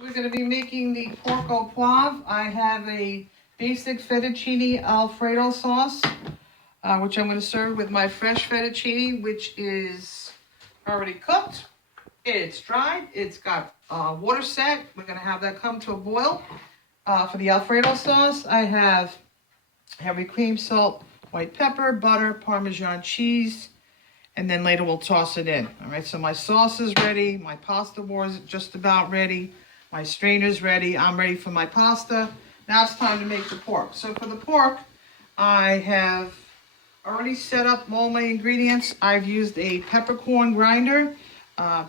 We're going to be making the pork au poivre. I have a basic fettuccine alfredo sauce, which I'm going to serve with my fresh fettuccine, which is already cooked. It's dried. It's got water set. We're going to have that come to a boil. For the alfredo sauce, I have heavy cream, salt, white pepper, butter, Parmesan cheese, and then later we'll toss it in. All right, so my sauce is ready. My pasta was just about ready. My strainer's ready. I'm ready for my pasta. Now it's time to make the pork. So for the pork, I have already set up all my ingredients. I've used a peppercorn grinder.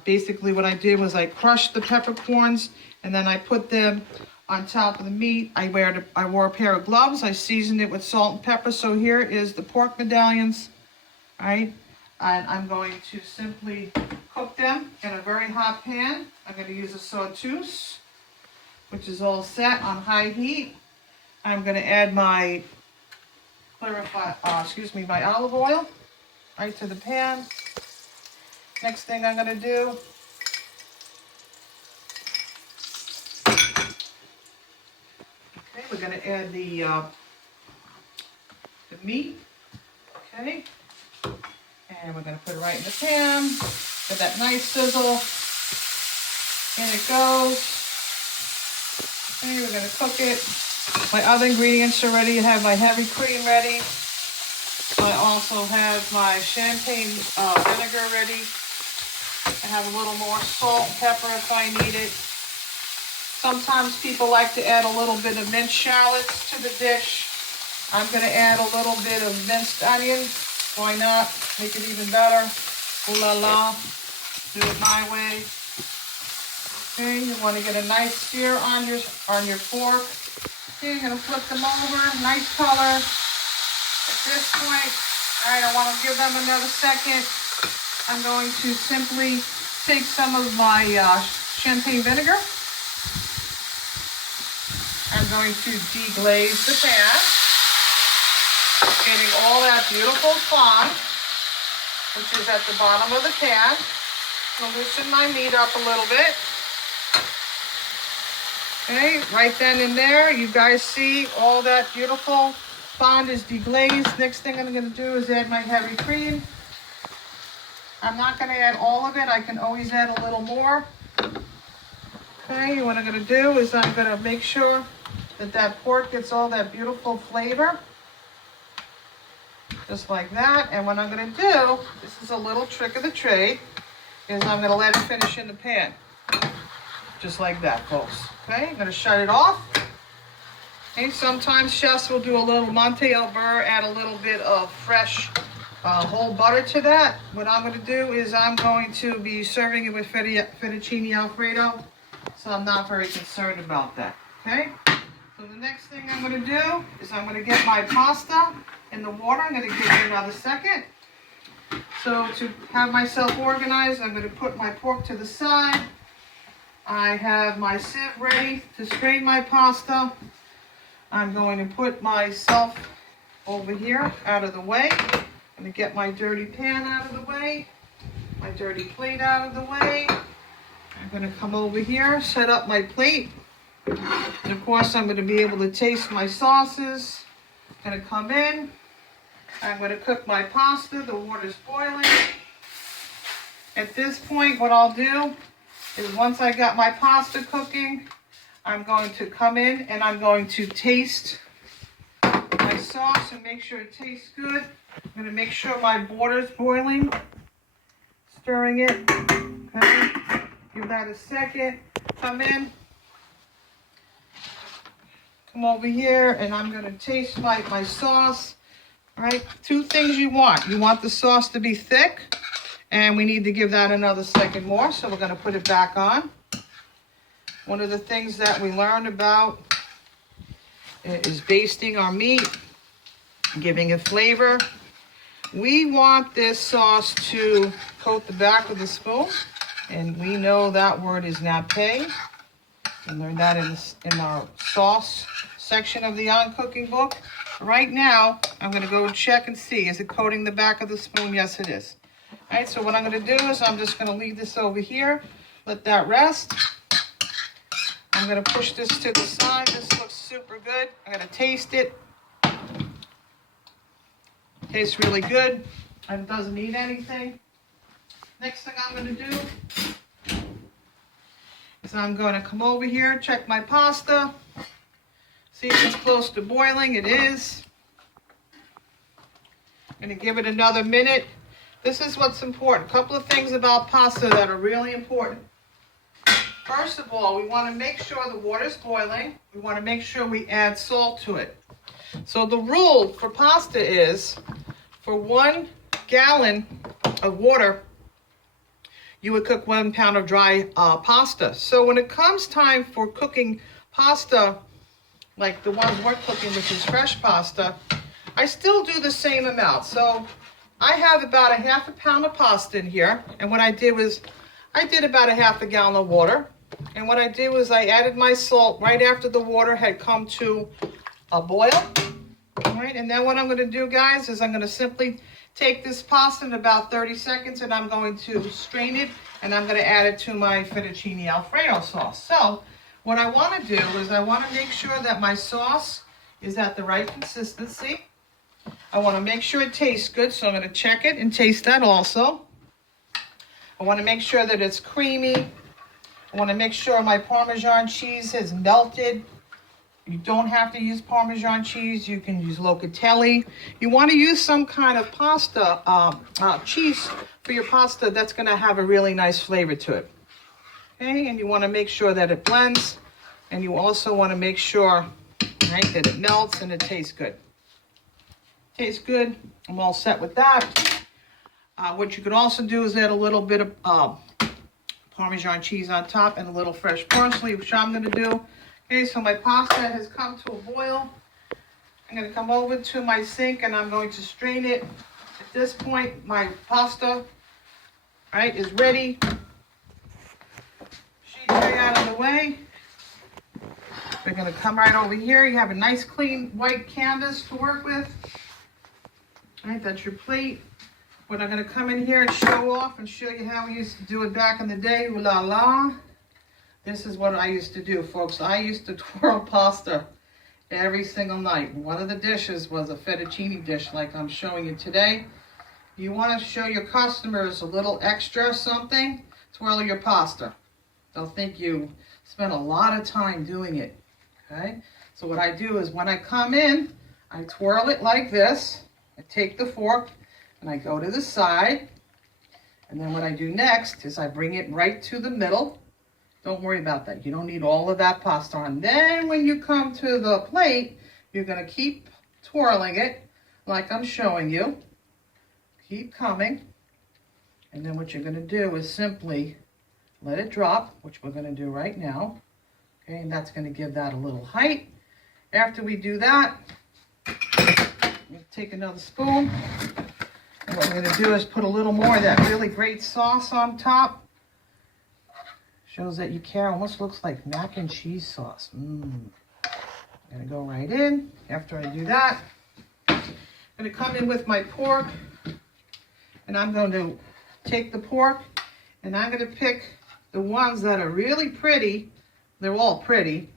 Basically what I did was I crushed the peppercorns and then I put them on top of the meat. I wore a pair of gloves. I seasoned it with salt and pepper. So here is the pork medallions, all right? And I'm going to simply cook them in a very hot pan. I'm going to use a sauteuse, which is all set on high heat. I'm going to add my my olive oil right to the pan. Next thing I'm going to do, okay, we're going to add the meat, okay, and we're going to put it right in the pan. Get that nice sizzle. In it goes. Okay, we're going to cook it. My other ingredients are ready. I have my heavy cream ready. I also have my champagne vinegar ready. I have a little more salt and pepper if I need it. Sometimes people like to add a little bit of minced shallots to the dish. I'm going to add a little bit of minced onions. Why not? Make it even better. Ooh la la. Do it my way. Okay, you want to get a nice sear on your pork. Okay, you're going to flip them over. Nice color. At this point, all right, I want to give them another second. I'm going to simply take some of my champagne vinegar. I'm going to deglaze the pan. Getting all that beautiful fond, which is at the bottom of the pan. I'm going to loosen my meat up a little bit. Okay, right then and there, you guys see all that beautiful fond is deglazed. Next thing I'm going to do is add my heavy cream. I'm not going to add all of it. I can always add a little more. Okay, what I'm going to do is I'm going to make sure that that pork gets all that beautiful flavor. Just like that. And what I'm going to do, this is a little trick of the trade, is I'm going to let it finish in the pan. Just like that, folks. Okay, I'm going to shut it off. Okay, sometimes chefs will do a little Monte al Burr, add a little bit of fresh whole butter to that. What I'm going to do is I'm going to be serving it with fettuccine alfredo, so I'm not very concerned about that. Okay, so the next thing I'm going to do is I'm going to get my pasta in the water. I'm going to give it another second. So to have myself organized, I'm going to put my pork to the side. I have my sieve ready to strain my pasta. I'm going to put myself over here out of the way. I'm going to get my dirty pan out of the way, my dirty plate out of the way. I'm going to come over here, set up my plate. And of course, I'm going to be able to taste my sauces. I'm going to come in. I'm going to cook my pasta. The water's boiling. At this point, what I'll do is once I got my pasta cooking, I'm going to come in and I'm going to taste my sauce and make sure it tastes good. I'm going to make sure my water's boiling, stirring it. Okay. Give that a second. Come in. Come over here and I'm going to taste my sauce. All right, two things you want. You want the sauce to be thick, and we need to give that another second more, so we're going to put it back on. One of the things that we learned about is basting our meat, giving it flavor. We want this sauce to coat the back of the spoon, and we know that word is nappe. We learned that in our sauce section of the On Cooking book. Right now, I'm going to go check and see, is it coating the back of the spoon? Yes, it is. All right, so what I'm going to do is I'm just going to leave this over here, let that rest. I'm gonna push this to the side. This looks super good. I'm gonna taste it. Tastes really good. It doesn't need anything. Next thing I'm gonna do is I'm gonna come over here, check my pasta, see if it's close to boiling. It is. I'm gonna give it another minute. This is what's important. A couple of things about pasta that are really important. First of all, we want to make sure the water's boiling. We want to make sure we add salt to it. So the rule for pasta is, for 1 gallon of water, you would cook 1 pound of dry pasta. So when it comes time for cooking pasta, like the ones we're cooking, which is fresh pasta, I still do the same amount. So I have about a ½ pound of pasta in here. And what I did was, I did about a ½ gallon of water. And what I did was I added my salt right after the water had come to a boil. All right, and then what I'm gonna do, guys, is I'm gonna simply take this pasta in about 30 seconds and I'm going to strain it and I'm gonna add it to my fettuccine alfredo sauce. So what I wanna do is I wanna make sure that my sauce is at the right consistency. I wanna make sure it tastes good, so I'm gonna check it and taste that also. I wanna make sure that it's creamy. I want to make sure my Parmesan cheese has melted. You don't have to use Parmesan cheese. You can use locatelli. You want to use some kind of pasta, cheese for your pasta that's going to have a really nice flavor to it. Okay, and you want to make sure that it blends. And you also want to make sure, right, that it melts and it tastes good. Tastes good. I'm all set with that. What you could also do is add a little bit of Parmesan cheese on top and a little fresh parsley, which I'm going to do. Okay, so my pasta has come to a boil. I'm going to come over to my sink and I'm going to strain it. At this point, my pasta, right, is ready. Sheet tray out of the way. We're going to come right over here. You have a nice clean white canvas to work with. All right, that's your plate. What I'm going to come in here and show off and show you how we used to do it back in the day. Ooh la la. This is what I used to do, folks. I used to twirl pasta every single night. One of the dishes was a fettuccine dish like I'm showing you today. You want to show your customers a little extra something, twirl your pasta. They'll think you spent a lot of time doing it. Okay? So what I do is when I come in, I twirl it like this. I take the fork and I go to the side, and then what I do next is I bring it right to the middle. Don't worry about that. You don't need all of that pasta on. Then when you come to the plate, you're going to keep twirling it like I'm showing you. Keep coming. And then what you're going to do is simply let it drop, which we're going to do right now. Okay, and that's going to give that a little height. After we do that, we'll take another spoon. And what we're going to do is put a little more of that really great sauce on top. Shows that you care. Almost looks like mac and cheese sauce. I'm going to go right in. After I do that, I'm going to come in with my pork. And I'm going to take the pork and I'm going to pick the ones that are really pretty. They're all pretty.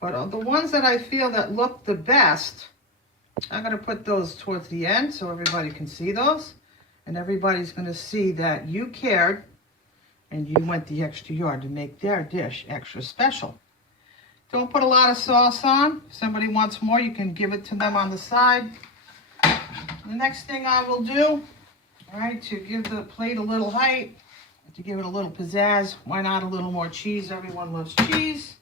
But the ones that I feel that look the best, I'm going to put those towards the end so everybody can see those. And everybody's going to see that you cared and you went the extra yard to make their dish extra special. Don't put a lot of sauce on. If somebody wants more, you can give it to them on the side. The next thing I will do, all right, to give the plate a little height, to give it a little pizzazz, why not a little more cheese? Everyone loves cheese.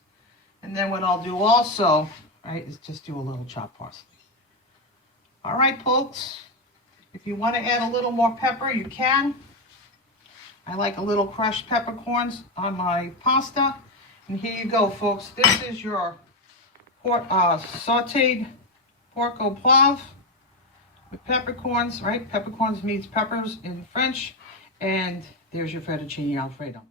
And then what I'll do also, right, is just do a little chopped parsley. All right, folks. If you want to add a little more pepper, you can. I like a little crushed peppercorns on my pasta. And here you go, folks. This is your sauteed pork au poivre with peppercorns, right? Peppercorns means peppers in French. And there's your fettuccine alfredo.